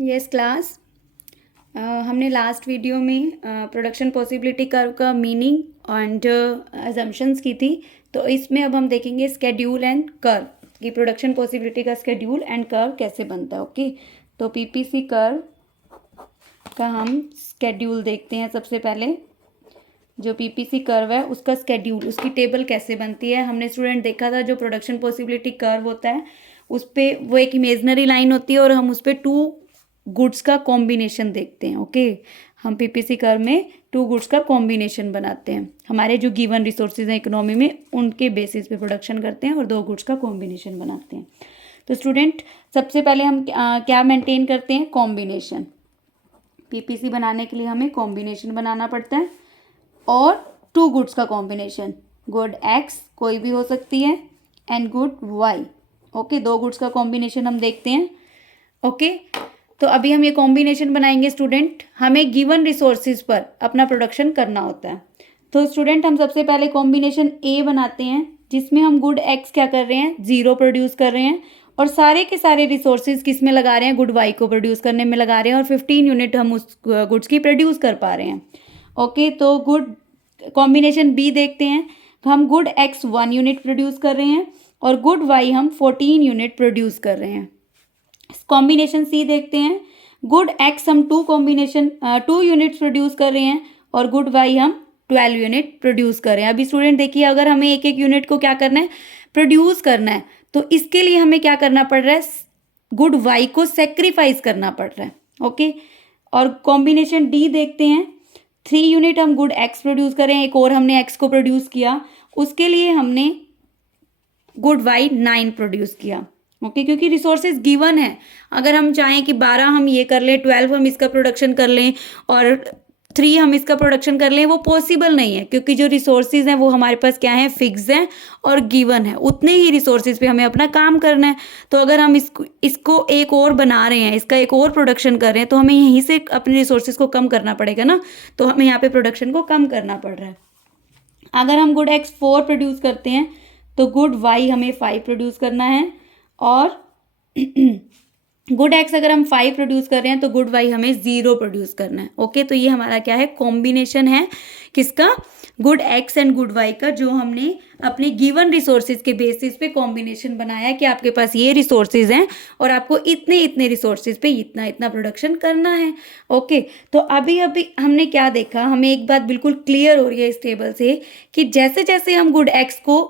Yes class, हमने last video में production possibility curve का मीनिंग एंड अजम्पशंस की थी। तो इसमें अब हम देखेंगे स्केड्यूल एंड कर्व कि प्रोडक्शन पॉसिबिलिटी का स्केड्यूल एंड कर्व कैसे बनता है। ओके, तो पीपीसी कर्व का हम स्केड्यूल देखते हैं। सबसे पहले जो पीपीसी कर्व है उसका स्केड्यूल, उसकी टेबल कैसे बनती है। हमने स्टूडेंट देखा था जो प्रोडक्शन पॉसिबिलिटी कर्व होता है उस पर वो एक इमेजनरी लाइन होती है और हम उस पर टू गुड्स का कॉम्बिनेशन देखते हैं। ओके, हम पीपीसी कर्व में टू गुड्स का कॉम्बिनेशन बनाते हैं। हमारे जो गिवन रिसोर्सेज हैं इकोनॉमी में उनके बेसिस पे प्रोडक्शन करते हैं और दो गुड्स का कॉम्बिनेशन बनाते हैं। तो स्टूडेंट सबसे पहले हम क्या मेंटेन करते हैं, कॉम्बिनेशन। पीपीसी बनाने के लिए हमें कॉम्बिनेशन बनाना पड़ता है और टू गुड्स का कॉम्बिनेशन, गुड एक्स कोई भी हो सकती है एंड गुड वाई। ओके, दो गुड्स का कॉम्बिनेशन हम देखते हैं। ओके, तो अभी हम ये कॉम्बिनेशन बनाएंगे स्टूडेंट। हमें गिवन रिसोर्सेज पर अपना प्रोडक्शन करना होता है। तो स्टूडेंट हम सबसे पहले कॉम्बिनेशन ए बनाते हैं जिसमें हम गुड एक्स क्या कर रहे हैं, 0 प्रोड्यूस कर रहे हैं और सारे के सारे रिसोर्सेज किस में लगा रहे हैं, गुड वाई को प्रोड्यूस करने में लगा रहे हैं और 15 यूनिट हम उस गुड्स की प्रोड्यूस कर पा रहे हैं। ओके, तो गुड कॉम्बिनेशन बी देखते हैं। हम गुड एक्स 1 यूनिट प्रोड्यूस कर रहे हैं और गुड वाई हम 14 यूनिट प्रोड्यूस कर रहे हैं। कॉम्बिनेशन सी देखते हैं। गुड एक्स हम 2 यूनिट्स प्रोड्यूस कर रहे हैं और गुड वाई हम 12 यूनिट प्रोड्यूस कर रहे हैं। अभी स्टूडेंट देखिए, अगर हमें एक एक यूनिट को क्या करना है, प्रोड्यूस करना है, तो इसके लिए हमें क्या करना पड़ रहा है, गुड वाई को सेक्रीफाइस करना पड़ रहा है। ओके, और कॉम्बिनेशन डी देखते हैं। 3 यूनिट हम गुड एक्स प्रोड्यूस कर रहे हैं, एक और हमने एक्स को प्रोड्यूस किया, उसके लिए हमने गुड वाई 9 प्रोड्यूस किया। ओके, क्योंकि रिसोर्सेज गिवन है। अगर हम चाहें कि 12 हम ये कर लें, 12 हम इसका प्रोडक्शन कर लें और 3 हम इसका प्रोडक्शन कर लें, वो पॉसिबल नहीं है क्योंकि जो रिसोर्सेज हैं वो हमारे पास क्या है, फिक्स हैं और गिवन है। उतने ही रिसोर्सेज पे हमें अपना काम करना है। तो अगर हम इसको एक और बना रहे हैं, इसका एक और प्रोडक्शन कर रहे हैं, तो हमें यहीं से अपने रिसोर्सेज को कम करना पड़ेगा ना। तो हमें यहाँ पे प्रोडक्शन को कम करना पड़ रहा है। अगर हम गुड एक्स 4 प्रोड्यूस करते हैं तो गुड वाई हमें 5 प्रोड्यूस करना है और गुड एक्स अगर हम 5 प्रोड्यूस कर रहे हैं तो गुड वाई हमें 0 प्रोड्यूस करना है। ओके, तो ये हमारा क्या है, कॉम्बिनेशन है किसका, good X and good Y का, जो हमने अपने गिवन रिसोर्सेज के बेसिस पे कॉम्बिनेशन बनाया कि आपके पास ये रिसोर्सेज हैं और आपको इतने इतने रिसोर्सेज पे इतना इतना प्रोडक्शन करना है। ओके, तो अभी अभी हमने क्या देखा, हमें एक बात बिल्कुल क्लियर हो रही है इस टेबल से कि जैसे जैसे हम गुड एक्स को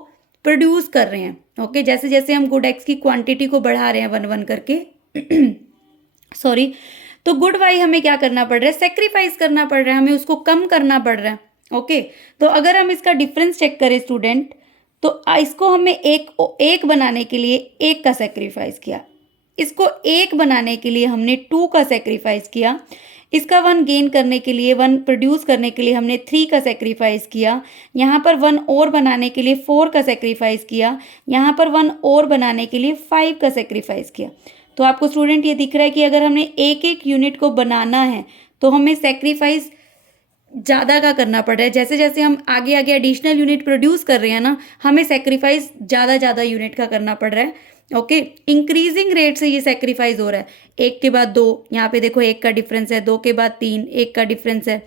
प्रोड्यूस कर रहे हैं, ओके, जैसे जैसे हम गुड एक्स की क्वांटिटी को बढ़ा रहे हैं 1 1 करके सॉरी, तो गुड वाई हमें क्या करना पड़ रहा है, सेक्रीफाइस करना पड़ रहा है, हमें उसको कम करना पड़ रहा है। ओके, तो अगर हम इसका डिफरेंस चेक करें स्टूडेंट, तो इसको हमें एक बनाने के लिए 1 का सेक्रीफाइस किया, इसको 1 बनाने के लिए हमने 2 का सेक्रीफाइस किया, इसका 1 गेन करने के लिए, 1 प्रोड्यूस करने के लिए हमने 3 का सेक्रीफाइस किया, यहाँ पर 1 और बनाने के लिए 4 का सेक्रीफाइस किया, यहाँ पर 1 और बनाने के लिए 5 का सेक्रीफाइस किया। तो आपको स्टूडेंट ये दिख रहा है कि अगर हमने एक एक यूनिट को बनाना है तो हमें सेक्रीफाइस ज़्यादा का करना पड़ रहा है। जैसे जैसे हम आगे आगे एडिशनल यूनिट प्रोड्यूस कर रहे हैं ना, हमें सेक्रीफाइस ज़्यादा यूनिट का करना पड़ रहा है। ओके, इंक्रीजिंग रेट से ये सेक्रीफाइस हो रहा है, 1 के बाद 2, यहाँ पे देखो 1 का डिफरेंस है, 2 के बाद 3, 1 का डिफरेंस है।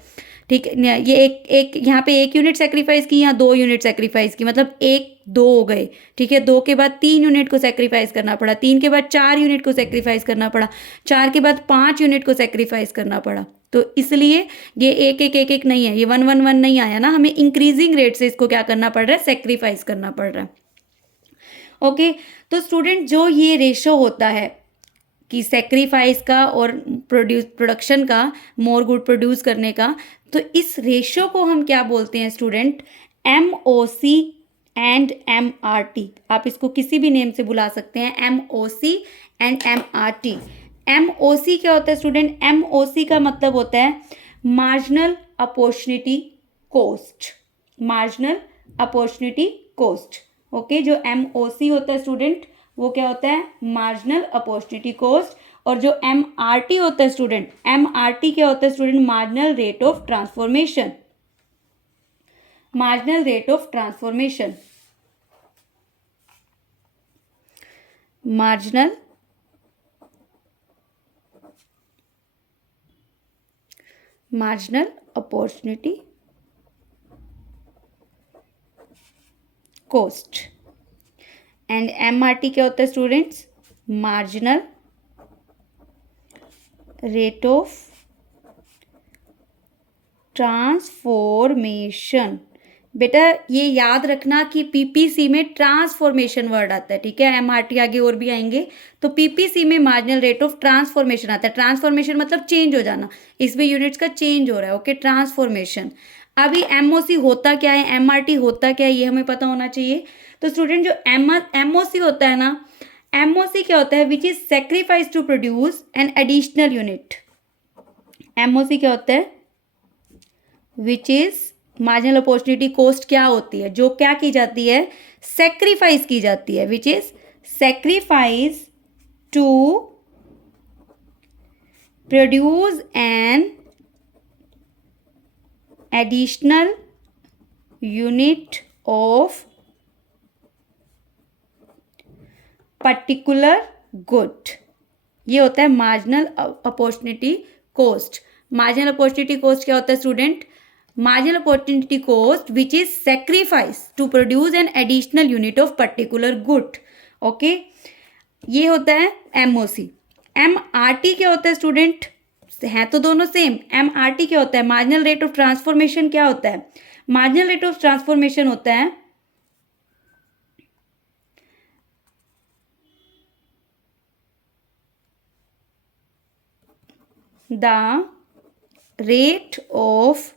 ठीक है, ये एक यहाँ पे 1 यूनिट सेक्रीफाइस की, यहाँ 2 यूनिट सेक्रीफाइस की, मतलब 1 2 हो गए। ठीक है, 2 के बाद 3 यूनिट को सेक्रीफाइस करना पड़ा, 3 के बाद 4 यूनिट को सेक्रीफाइस करना पड़ा, 4 के बाद 5 यूनिट को सेक्रीफाइस करना पड़ा। तो इसलिए ये एक नहीं है, ये 1 1 1 नहीं आया ना, हमें इंक्रीजिंग रेट से इसको क्या करना पड़ रहा है, सेक्रीफाइस करना पड़ रहा है। ओके, तो स्टूडेंट जो ये रेशो होता है कि सेक्रीफाइस का और प्रोडक्शन का, मोर गुड प्रोड्यूस करने का, तो इस रेशो को हम क्या बोलते हैं स्टूडेंट, MOC एंड MRT। आप इसको किसी भी नेम से बुला सकते हैं, MOC एंड MRT। MOC क्या होता है स्टूडेंट, MOC का मतलब होता है marginal opportunity cost, marginal opportunity cost. Okay, जो MOC होता है स्टूडेंट वो क्या होता है, मार्जिनल अपॉर्चुनिटी कॉस्ट। और जो MRT होता है स्टूडेंट, MRT क्या होता है student, marginal rate of transformation, marginal rate of transformation, marginal marginal opportunity cost. And MRT क्या होता है students? Marginal rate of transformation. बेटा ये याद रखना कि PPC में ट्रांसफॉर्मेशन वर्ड आता है, ठीक है। MRT आगे और भी आएंगे। तो PPC में मार्जिनल रेट ऑफ ट्रांसफॉर्मेशन आता है। ट्रांसफॉर्मेशन मतलब चेंज हो जाना, इसमें यूनिट्स का चेंज हो रहा है, ओके, ट्रांसफॉर्मेशन। अभी MOC होता क्या है, MRT होता क्या है, ये हमें पता होना चाहिए। तो स्टूडेंट जो MOC होता है ना, MOC क्या होता है? Which is sacrifice to produce an additional unit. MOC क्या होता है? Which is marginal opportunity cost क्या होती है? जो क्या की जाती है? सेक्रीफाइस की जाती है, which is sacrifice to produce an additional unit of particular good. ये होता है marginal opportunity cost. Marginal opportunity cost क्या होता है student? Marginal opportunity cost which is sacrifice to produce an additional unit of particular good, okay. ये होता है MOC। MRT क्या होता है स्टूडेंट? हैं तो दोनों सेम। MRT क्या होता है? मार्जिनल रेट ऑफ ट्रांसफॉर्मेशन क्या होता है? मार्जिनल रेट ऑफ ट्रांसफॉर्मेशन होता है the rate of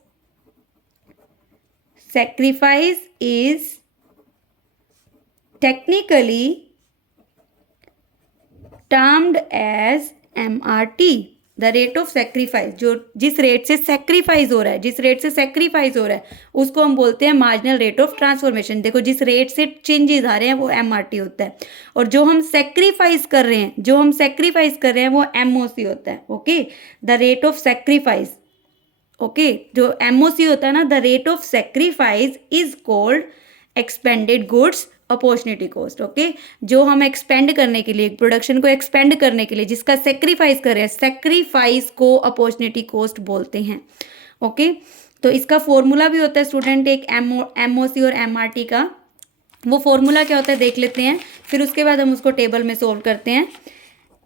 sacrifice is technically termed as MRT। The rate of sacrifice, जो जिस रेट से सेक्रीफाइस हो रहा है, जिस रेट से सेक्रीफाइस हो रहा है उसको हम बोलते हैं मार्जिनल रेट ऑफ ट्रांसफॉर्मेशन। देखो जिस रेट से चेंजेस आ रहे हैं वो MRT होता है, और जो हम सेक्रीफाइस कर रहे हैं, जो हम सेक्रीफाइस कर रहे हैं वो MOC होता है, okay. The rate of sacrifice, okay, जो MOC होता है ना, the rate of sacrifice is called expanded goods opportunity cost, okay. जो हम एक्सपेंड करने के लिए, प्रोडक्शन को एक्सपेंड करने के लिए जिसका सेक्रीफाइस कर रहे हैं, सेक्रीफाइस को अपॉर्चुनिटी कॉस्ट बोलते हैं, ओके। तो इसका फॉर्मूला भी होता है स्टूडेंट एक MOC और MRT का। वो फॉर्मूला क्या होता है देख लेते हैं, फिर उसके बाद हम उसको टेबल में सोल्व करते हैं।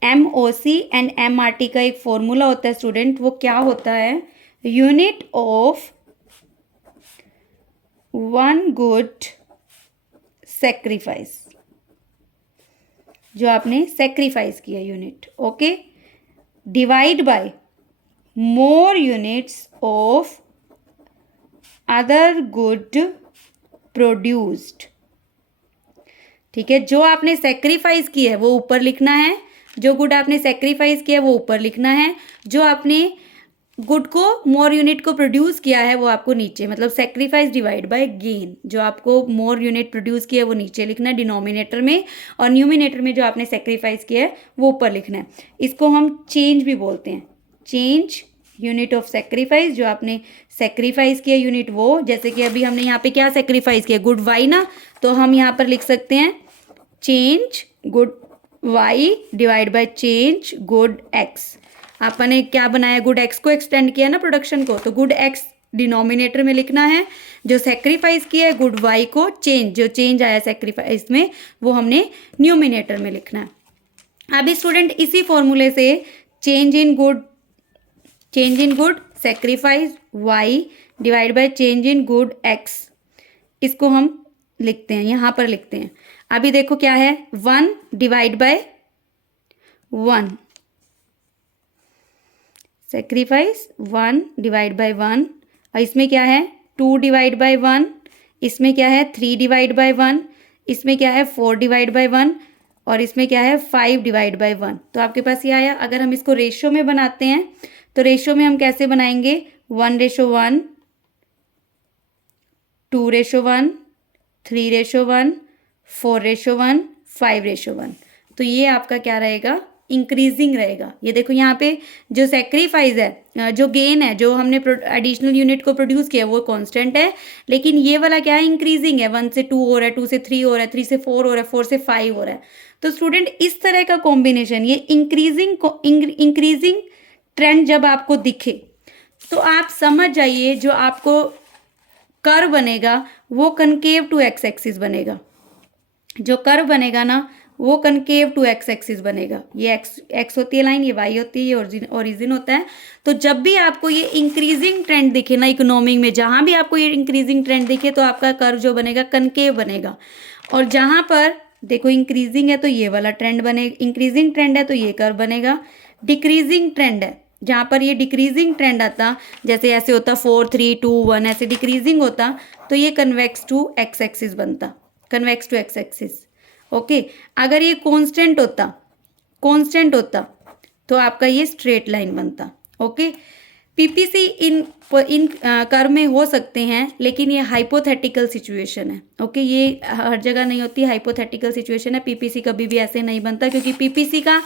MOC एंड MRT का एक फॉर्मूला होता है स्टूडेंट, वो क्या होता है? Unit of one good sacrifice, जो आपने सेक्रीफाइस किया unit, okay, divide by more units of other good produced, ठीक है। जो आपने सेक्रीफाइस किया है वो ऊपर लिखना है, जो गुड आपने सेक्रीफाइस किया है वो ऊपर लिखना है, जो आपने गुड को मोर यूनिट को प्रोड्यूस किया है वो आपको नीचे, मतलब सेक्रीफाइस डिवाइड बाय गेन, जो आपको मोर यूनिट प्रोड्यूस किया है वो नीचे लिखना है डिनोमिनेटर में, और न्यूमिनेटर में जो आपने सेक्रीफाइस किया है वो ऊपर लिखना है। इसको हम चेंज भी बोलते हैं, चेंज यूनिट ऑफ सेक्रीफाइस। जो आपने सेक्रीफाइस किया यूनिट वो, जैसे कि अभी हमने यहाँ पे क्या सेक्रीफाइस किया, गुड वाई ना, तो हम यहाँ पर लिख सकते हैं change good Y divide by change good X. आपने क्या बनाया, गुड एक्स को एक्सटेंड किया ना प्रोडक्शन को, तो गुड एक्स डिनोमिनेटर में लिखना है, जो सेक्रीफाइस किया है गुड वाई को, चेंज जो चेंज आया सेक्रीफाइस में वो हमने न्यूमिनेटर में लिखना है। अभी स्टूडेंट इसी फॉर्मूले से change in good sacrifice Y divide by change in good X, इसको हम लिखते हैं, यहाँ पर लिखते हैं। अभी देखो क्या है, 1 divide by 1, sacrifice 1 divide by 1, और इसमें क्या है 2 डिवाइड बाय 1, इसमें क्या है 3 डिवाइड बाय 1, इसमें क्या है 4 डिवाइड बाय 1, और इसमें क्या है 5 डिवाइड बाय 1। तो आपके पास ये आया। अगर हम इसको रेशियो में बनाते हैं तो रेशियो में हम कैसे बनाएंगे, 1:1, 2:1, 3:1, 4:1, 5:1। तो ये आपका क्या रहेगा, इंक्रीजिंग रहेगा। ये देखो यहाँ पे जो सेक्रीफाइस है, जो गेन है, जो हमने एडिशनल यूनिट को प्रोड्यूस किया वो कांस्टेंट है, लेकिन ये वाला क्या है, इंक्रीजिंग है। 1 से 2 हो रहा है, 2 से 3 हो रहा है, 3 से 4 हो रहा है, 4 से 5 हो रहा है। तो स्टूडेंट इस तरह का कॉम्बिनेशन, ये इंक्रीजिंग ट्रेंड जब आपको दिखे, तो आप समझ जाइए जो आपको कर्व बनेगा वो कनकेव टू एक्स एक्सिस बनेगा। जो कर्व बनेगा ना वो कनकेव टू एक्स एक्सिस बनेगा। ये एक्स होती है लाइन, ये वाई होती है, ये ओरिजिन होता है। तो जब भी आपको ये इंक्रीजिंग ट्रेंड दिखे ना इकोनॉमी में, जहाँ भी आपको ये इंक्रीजिंग ट्रेंड दिखे तो आपका कर्व जो बनेगा कनकेव बनेगा। और जहाँ पर देखो इंक्रीजिंग है तो ये वाला ट्रेंड बनेगा, इंक्रीजिंग ट्रेंड है तो ये कर्व बनेगा। डिक्रीजिंग ट्रेंड है, जहाँ पर ये डिक्रीजिंग ट्रेंड आता, जैसे ऐसे होता 4 3 2 1 ऐसे डिक्रीजिंग होता, तो ये कन्वेक्स टू एक्स एक्सिस बनता, convex to X axis. Okay, अगर ये कांस्टेंट होता तो आपका ये स्ट्रेट लाइन बनता। ओके, पीपीसी इन कर्व में हो सकते हैं, लेकिन ये हाइपोथेटिकल सिचुएशन है। ओके, ये हर जगह नहीं होती, हाइपोथेटिकल सिचुएशन है। पीपीसी कभी भी ऐसे नहीं बनता, क्योंकि पीपीसी का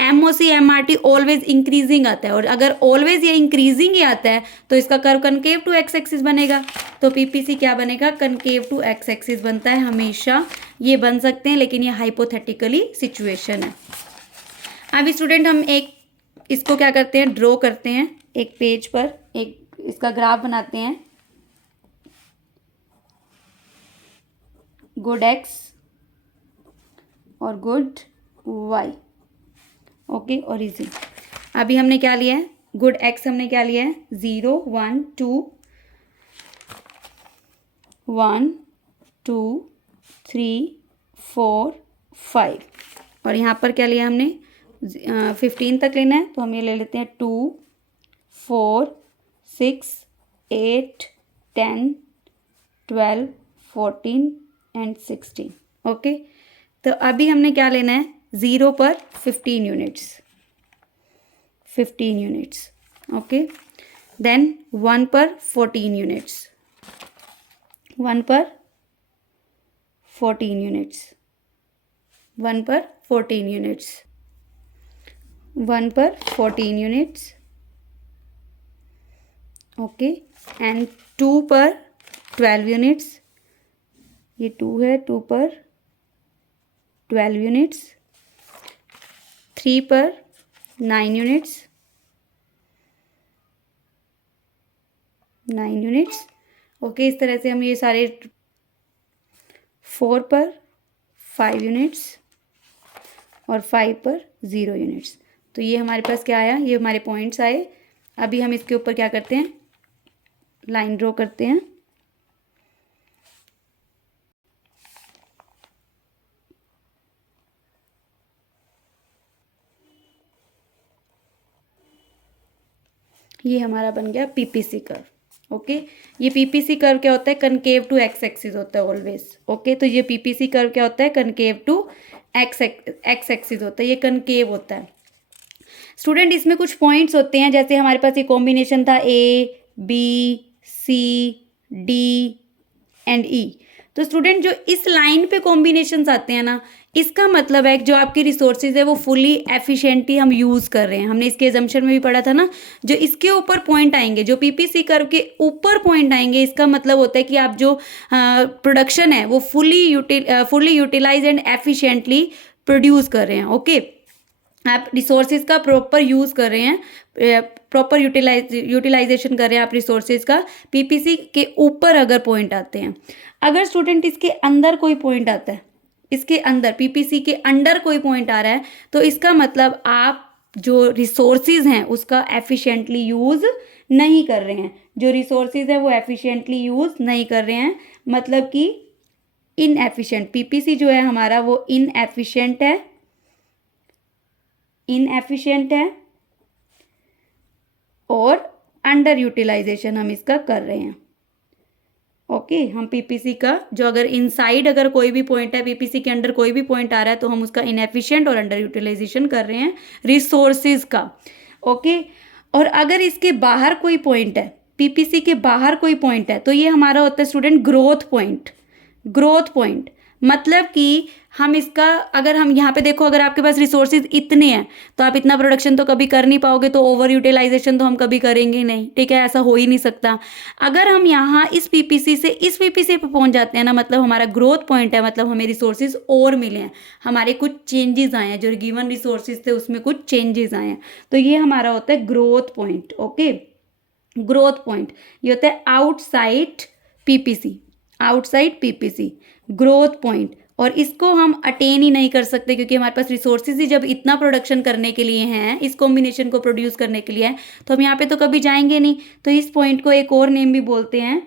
एमओसी एमआरटी ऑलवेज इंक्रीजिंग आता है, और अगर ऑलवेज ये इंक्रीजिंग ही आता है तो इसका curve concave to X axis बनेगा। तो पीपीसी क्या बनेगा, कनकेव टू एक्स एक्सिस बनता है हमेशा। ये बन सकते हैं, लेकिन ये हाइपोथेटिकली सिचुएशन है। अब स्टूडेंट हम एक इसको क्या करते हैं, ड्रॉ करते हैं एक पेज पर, एक इसका ग्राफ बनाते हैं। गुड एक्स और गुड वाई। ओके, ओरिजिन अभी हमने क्या लिया है, गुड एक्स हमने क्या लिया है 0 1 2 1 2 3 4 5, और यहाँ पर क्या लिया हमने 15 तक लेना है, तो हम ये ले लेते हैं 2 4 6 8 10 12 14 एंड 16। ओके, तो अभी हमने क्या लेना है, 0 पर 15 यूनिट्स, 15 यूनिट्स। ओके, देन 1 पर 14 यूनिट्स, 1 पर 14 यूनिट्स, 1 पर 14 यूनिट्स, 1 पर 14 यूनिट्स। ओके, एंड 2 पर 12 यूनिट्स, ये 2 है, 2 पर 12 यूनिट्स। 3 पर 9 यूनिट्स, 9 यूनिट्स। ओके, इस तरह से हम ये सारे 4 पर 5 यूनिट्स और 5 पर 0 यूनिट्स। तो ये हमारे पास क्या आया, ये हमारे पॉइंट्स आए। अभी हम इसके ऊपर क्या करते हैं, लाइन ड्रॉ करते हैं। ये हमारा बन गया पीपीसी कर्व। ओके, ये पीपीसी कर्व क्या होता है, कनकेव टू एक्स एक्सिस होता है ऑलवेज। ओके, तो ये पीपीसी कर्व क्या होता है, कनकेव टू एक्स एक्सिस होता है, ये कनकेव होता है। स्टूडेंट इसमें कुछ पॉइंट्स होते हैं, जैसे हमारे पास ये कॉम्बिनेशन था A B C D and E. तो स्टूडेंट जो इस लाइन पे कॉम्बिनेशंस आते हैं ना, इसका मतलब है जो आपकी रिसोर्सेज है वो फुली एफिशिएंटली हम यूज़ कर रहे हैं। हमने इसके एजम्पशन में भी पढ़ा था ना, जो इसके ऊपर पॉइंट आएंगे, जो पीपीसी कर्व के ऊपर पॉइंट आएंगे, इसका मतलब होता है कि आप जो प्रोडक्शन है वो fully utilise and efficiently produce कर रहे हैं। ओके, आप रिसोर्सेज का प्रॉपर यूज़ कर रहे हैं, प्रॉपर यूटिलाइजेशन कर रहे हैं आप रिसोर्सेज का। पीपीसी के ऊपर अगर पॉइंट आते हैं, अगर स्टूडेंट इसके अंदर कोई पॉइंट आता है, इसके अंदर पीपीसी के अंडर कोई पॉइंट आ रहा है, तो इसका मतलब आप जो रिसोर्सेज हैं उसका एफिशिएंटली यूज़ नहीं कर रहे हैं। जो रिसोर्सेज है वो एफिशिएंटली यूज़ नहीं कर रहे हैं, मतलब कि इनएफिशिएंट। पीपीसी जो है हमारा वो इनएफिशिएंट है, इनएफिशिएंट है और अंडर यूटिलाइजेशन हम इसका कर रहे हैं। ओके, हम पीपीसी का जो अगर इनसाइड अगर कोई भी पॉइंट है, पीपीसी के अंडर कोई भी पॉइंट आ रहा है, तो हम उसका इनएफिशिएंट और अंडर यूटिलाइजेशन कर रहे हैं रिसोर्सेज का। ओके, और अगर इसके बाहर कोई पॉइंट है, पीपीसी के बाहर कोई पॉइंट है, तो ये हमारा होता है student growth point. Growth point मतलब कि हम इसका, अगर हम यहाँ पे देखो, अगर आपके पास रिसोर्सेज इतने हैं तो आप इतना प्रोडक्शन तो कभी कर नहीं पाओगे, तो ओवर यूटिलाइजेशन तो हम कभी करेंगे ही नहीं। ठीक है, ऐसा हो ही नहीं सकता। अगर हम यहाँ इस पीपीसी से इस पीपीसी पे पहुँच जाते हैं ना, मतलब हमारा ग्रोथ पॉइंट है, मतलब हमें रिसोर्सेज और मिले हैं, हमारे कुछ चेंजेस आए हैं, जो गिवन रिसोर्सेज थे उसमें कुछ चेंजेस आए हैं, तो ये हमारा होता है growth point. Okay, growth point, ये होता है outside PPC, outside PPC growth point. और इसको हम अटेन ही नहीं कर सकते क्योंकि हमारे पास रिसोर्सेज ही जब इतना प्रोडक्शन करने के लिए हैं, इस कॉम्बिनेशन को प्रोड्यूस करने के लिए है, तो हम यहाँ पे तो कभी जाएंगे नहीं। तो इस पॉइंट को एक और नेम भी बोलते हैं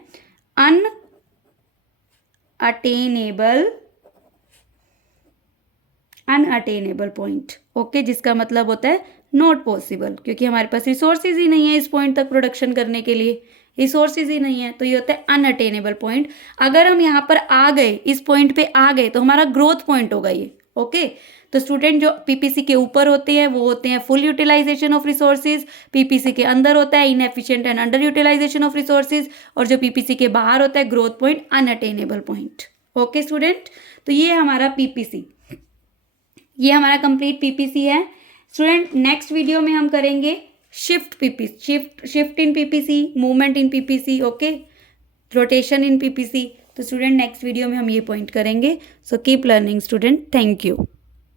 अनअटेनेबल पॉइंट। ओके, जिसका मतलब होता है नॉट पॉसिबल, क्योंकि हमारे पास रिसोर्सेज ही नहीं है इस पॉइंट तक प्रोडक्शन करने के लिए, रिसोर्सेज ही नहीं है, तो ये होता है अनअटेनेबल पॉइंट। अगर हम यहाँ पर आ गए, इस पॉइंट पे आ गए, तो हमारा ग्रोथ पॉइंट होगा ये। ओके, तो स्टूडेंट जो पीपीसी के ऊपर होते हैं वो होते हैं full utilisation of resources, PPC के अंदर होता है inefficient and under utilisation of resources, और जो पीपीसी के बाहर होता है growth point, unattainable point. Okay student, तो ये हमारा पीपीसी, ये हमारा कंप्लीट पीपीसी है। स्टूडेंट नेक्स्ट वीडियो में हम करेंगे shift PPC, shift in PPC, movement in PPC, okay, rotation in PPC. तो स्टूडेंट नेक्स्ट वीडियो में हम ये पॉइंट करेंगे। So keep learning student, thank you.